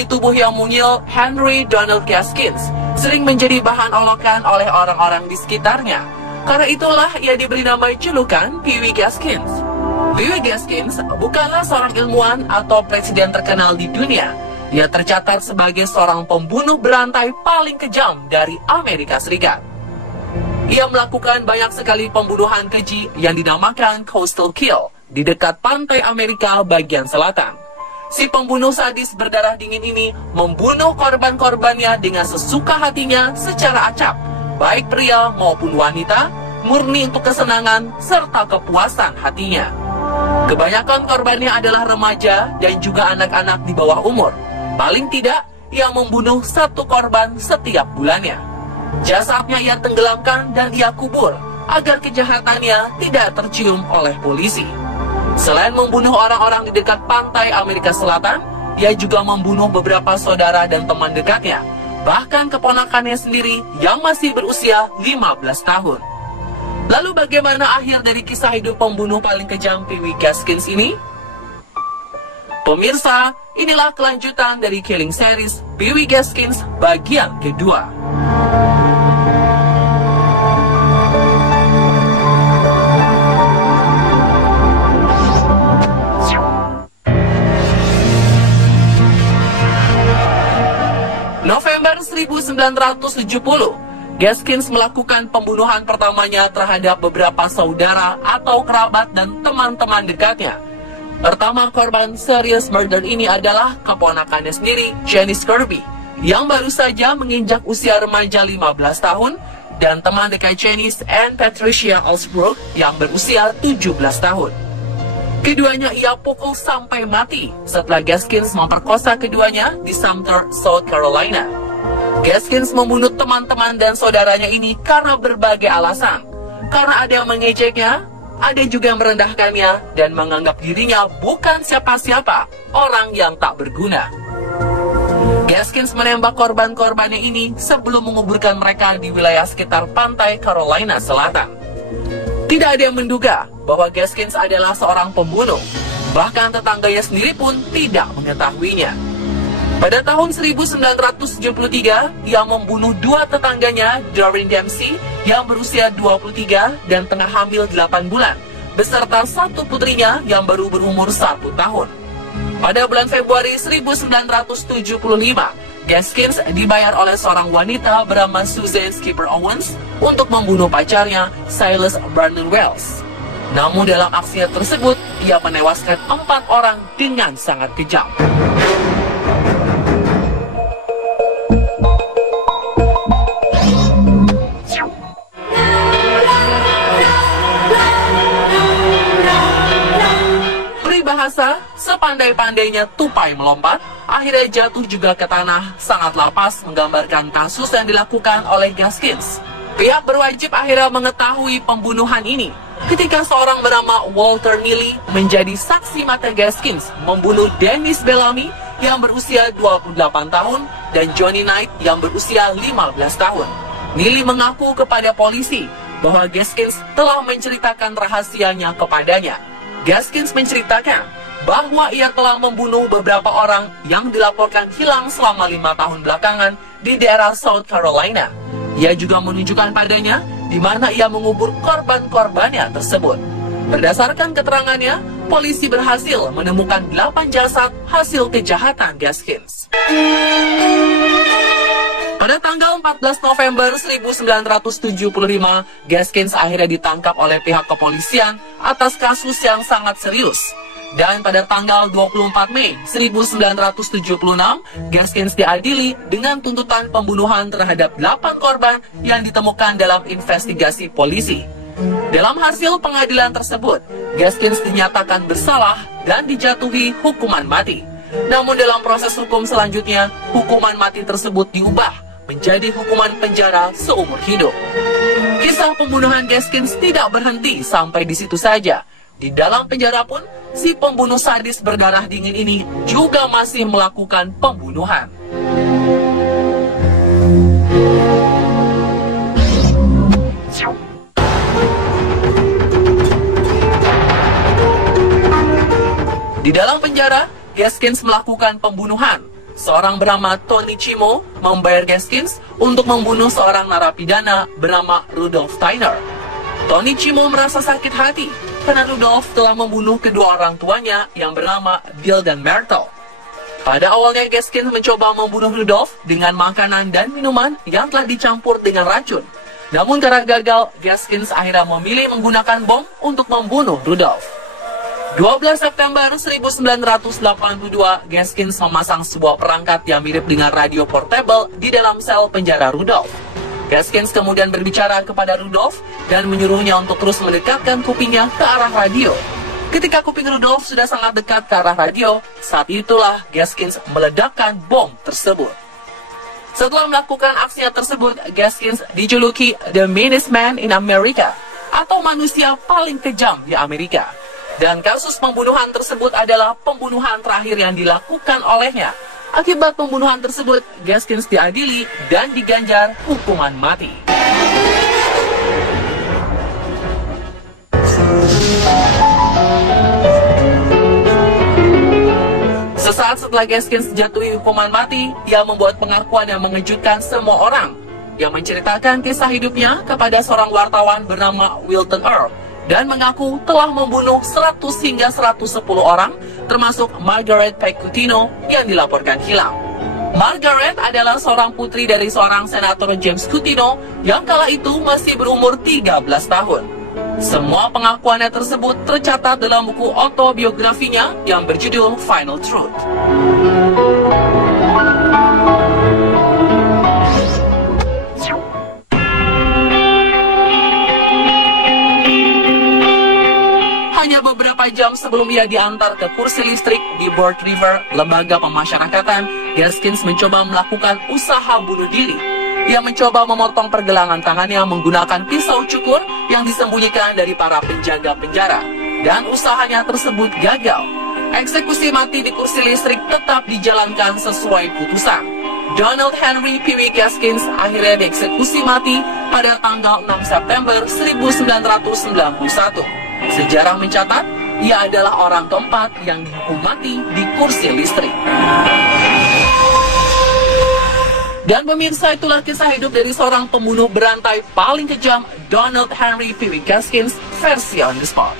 memiliki tubuh yang mungil, Henry Donald Gaskins sering menjadi bahan olokan oleh orang-orang di sekitarnya. Karena itulah ia diberi nama julukan Pee Wee Gaskins. Pee Wee Gaskins bukanlah seorang ilmuwan atau presiden terkenal di dunia. Ia tercatat sebagai seorang pembunuh berantai paling kejam dari Amerika Serikat. Ia melakukan banyak sekali pembunuhan keji yang dinamakan coastal kill di dekat pantai Amerika bagian selatan. Si pembunuh sadis berdarah dingin ini membunuh korban-korbannya dengan sesuka hatinya secara acak, baik pria maupun wanita, murni untuk kesenangan serta kepuasan hatinya. Kebanyakan korbannya adalah remaja dan juga anak-anak di bawah umur. Paling tidak, ia membunuh satu korban setiap bulannya. Jasadnya ia tenggelamkan dan ia kubur agar kejahatannya tidak tercium oleh polisi. Selain membunuh orang-orang di dekat pantai Amerika Selatan, ia juga membunuh beberapa saudara dan teman dekatnya, bahkan keponakannya sendiri yang masih berusia 15 tahun. Lalu bagaimana akhir dari kisah hidup pembunuh paling kejam Pee Wee Gaskins ini? Pemirsa, inilah kelanjutan dari Killing Series Pee Wee Gaskins bagian kedua. November 1970, Gaskins melakukan pembunuhan pertamanya terhadap beberapa saudara atau kerabat dan teman-teman dekatnya. Pertama korban serious murder ini adalah keponakannya sendiri, Janice Kirby, yang baru saja menginjak usia remaja 15 tahun, dan teman dekat Janice, Anne Patricia Alsbrook, yang berusia 17 tahun. Keduanya ia pukul sampai mati setelah Gaskins memperkosa keduanya di Sumter, South Carolina. Gaskins membunuh teman-teman dan saudaranya ini karena berbagai alasan. Karena ada yang mengejeknya, ada juga yang merendahkannya dan menganggap dirinya bukan siapa-siapa, orang yang tak berguna. Gaskins menembak korban-korbannya ini sebelum menguburkan mereka di wilayah sekitar pantai Carolina Selatan. Tidak ada yang menduga bahwa Gaskins adalah seorang pembunuh. Bahkan tetangganya sendiri pun tidak mengetahuinya. Pada tahun 1973, ia membunuh dua tetangganya, Doreen Dempsey, yang berusia 23 dan tengah hamil 8 bulan, beserta satu putrinya yang baru berumur 1 tahun. Pada bulan Februari 1975, Gaskins dibayar oleh seorang wanita bernama Susan Skipper Owens untuk membunuh pacarnya, Silas Brandon Wells. Namun dalam aksinya tersebut, ia menewaskan 4 orang dengan sangat kejam. Peribahasa, sepandai-pandainya tupai melompat, akhirnya jatuh juga ke tanah, sangatlah pas menggambarkan kasus yang dilakukan oleh Gaskins. Pihak berwajib akhirnya mengetahui pembunuhan ini ketika seorang bernama Walter Neely menjadi saksi mata Gaskins membunuh Dennis Bellamy yang berusia 28 tahun dan Johnny Knight yang berusia 15 tahun. Neely mengaku kepada polisi bahwa Gaskins telah menceritakan rahasianya kepadanya. Gaskins menceritakan bahwa ia telah membunuh beberapa orang yang dilaporkan hilang selama 5 tahun belakangan di daerah South Carolina. Ia juga menunjukkan padanya di mana ia mengubur korban-korbannya tersebut. Berdasarkan keterangannya, polisi berhasil menemukan 8 jasad hasil kejahatan Gaskins. Pada tanggal 14 November 1975, Gaskins akhirnya ditangkap oleh pihak kepolisian atas kasus yang sangat serius. Dan pada tanggal 24 Mei 1976, Gaskins diadili dengan tuntutan pembunuhan terhadap 8 korban yang ditemukan dalam investigasi polisi. Dalam hasil pengadilan tersebut, Gaskins dinyatakan bersalah dan dijatuhi hukuman mati. Namun dalam proses hukum selanjutnya, hukuman mati tersebut diubah menjadi hukuman penjara seumur hidup. Kisah pembunuhan Gaskins tidak berhenti sampai di situ saja. Di dalam penjara pun, si pembunuh sadis berdarah dingin ini juga masih melakukan pembunuhan. Di dalam penjara, Gaskins melakukan pembunuhan seorang bernama Tony Chimo membayar Gaskins untuk membunuh seorang narapidana bernama Rudolph Tyner. Tony Chimo merasa sakit hati karena Rudolph telah membunuh kedua orang tuanya yang bernama Bill dan Myrtle. Pada awalnya Gaskins mencoba membunuh Rudolph dengan makanan dan minuman yang telah dicampur dengan racun. Namun karena gagal, Gaskins akhirnya memilih menggunakan bom untuk membunuh Rudolph. 12 September 1982, Gaskins memasang sebuah perangkat yang mirip dengan radio portable di dalam sel penjara Rudolph. Gaskins kemudian berbicara kepada Rudolph dan menyuruhnya untuk terus mendekatkan kupingnya ke arah radio. Ketika kuping Rudolph sudah sangat dekat ke arah radio, saat itulah Gaskins meledakkan bom tersebut. Setelah melakukan aksinya tersebut, Gaskins dijuluki The Meanest Man in America, atau manusia paling kejam di Amerika. Dan kasus pembunuhan tersebut adalah pembunuhan terakhir yang dilakukan olehnya. Akibat pembunuhan tersebut, Gaskins diadili dan diganjar hukuman mati. Sesaat setelah Gaskins dijatuhi hukuman mati, ia membuat pengakuan yang mengejutkan semua orang. Ia menceritakan kisah hidupnya kepada seorang wartawan bernama Wilton Earl dan mengaku telah membunuh 100 hingga 110 orang, termasuk Margaret Pecutino yang dilaporkan hilang. Margaret adalah seorang putri dari seorang senator James Cutino yang kala itu masih berumur 13 tahun. Semua pengakuannya tersebut tercatat dalam buku autobiografinya yang berjudul Final Truth. Hanya beberapa jam sebelum ia diantar ke kursi listrik di Bird River, lembaga pemasyarakatan, Gaskins mencoba melakukan usaha bunuh diri. Ia mencoba memotong pergelangan tangannya menggunakan pisau cukur yang disembunyikan dari para penjaga penjara, dan usahanya tersebut gagal. Eksekusi mati di kursi listrik tetap dijalankan sesuai putusan. Donald Henry Pee Wee Gaskins akhirnya dieksekusi mati pada tanggal 6 September 1991. Sejarah mencatat, ia adalah orang keempat yang dihukum mati di kursi listrik. Dan pemirsa, itulah kisah hidup dari seorang pembunuh berantai paling kejam, Donald Henry Pee Wee Gaskins, versi on the spot.